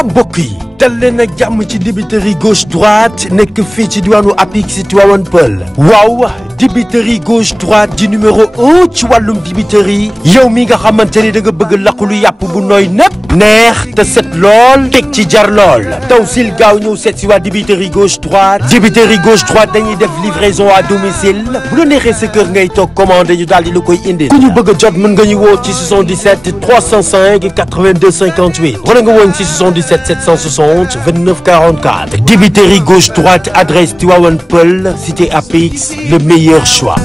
mbokk yi dal leen ak jàmm ci dibiteri gauche droite nekk fii ci diwaanu Apix Tivaouane Peulh waaw dibiteri gauche droite di numéro 1 ci wàllum dibiteri yow mi nga xamante ni da nga bëgg lakulu yàpp bu nooy nepp neex te set lool teg ci jar lool taw sil gaaw ñëw seet si waa dibiteri gauche droite dañuy def livraison à domicile bu la neexee sa kër ngay toog commandé ñu daal di la koy indil ku ñu bëgg a jot mën nga ñu woo ci 77 305 82 58 wala nga woon ci 77 760 29 44 dibiteri gauche droite adresse Tivaouane Peulh cité Apix le meilleur choix.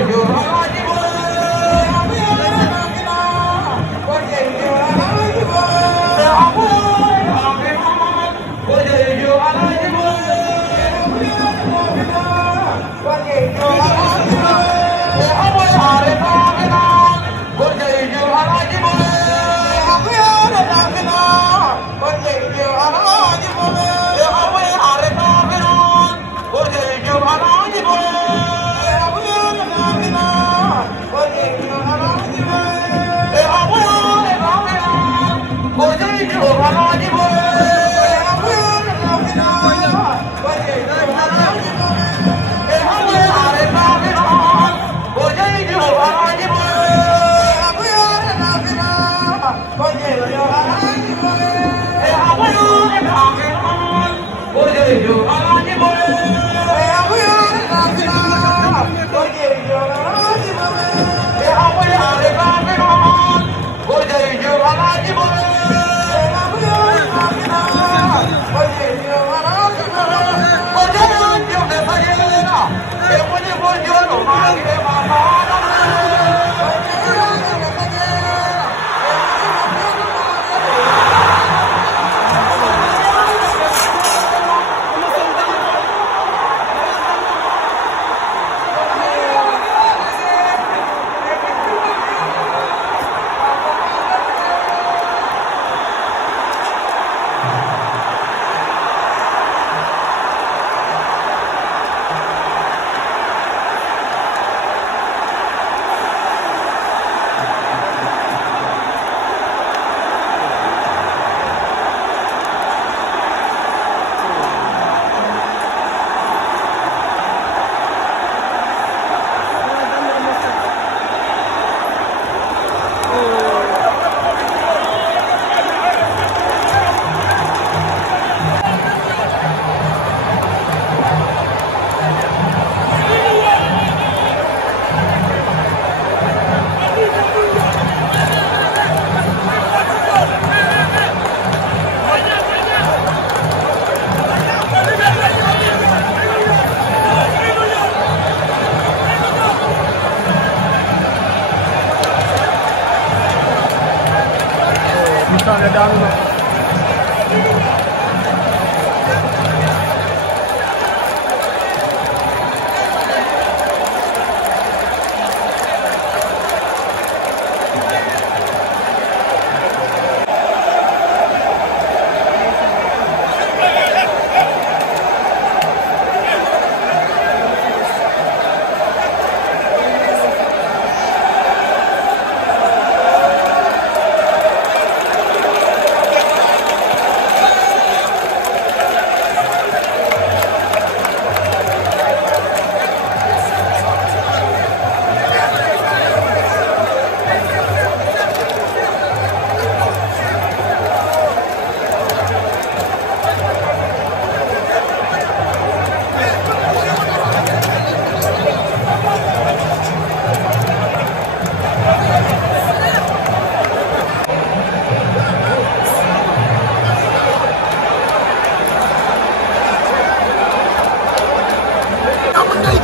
Thank you.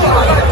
I'm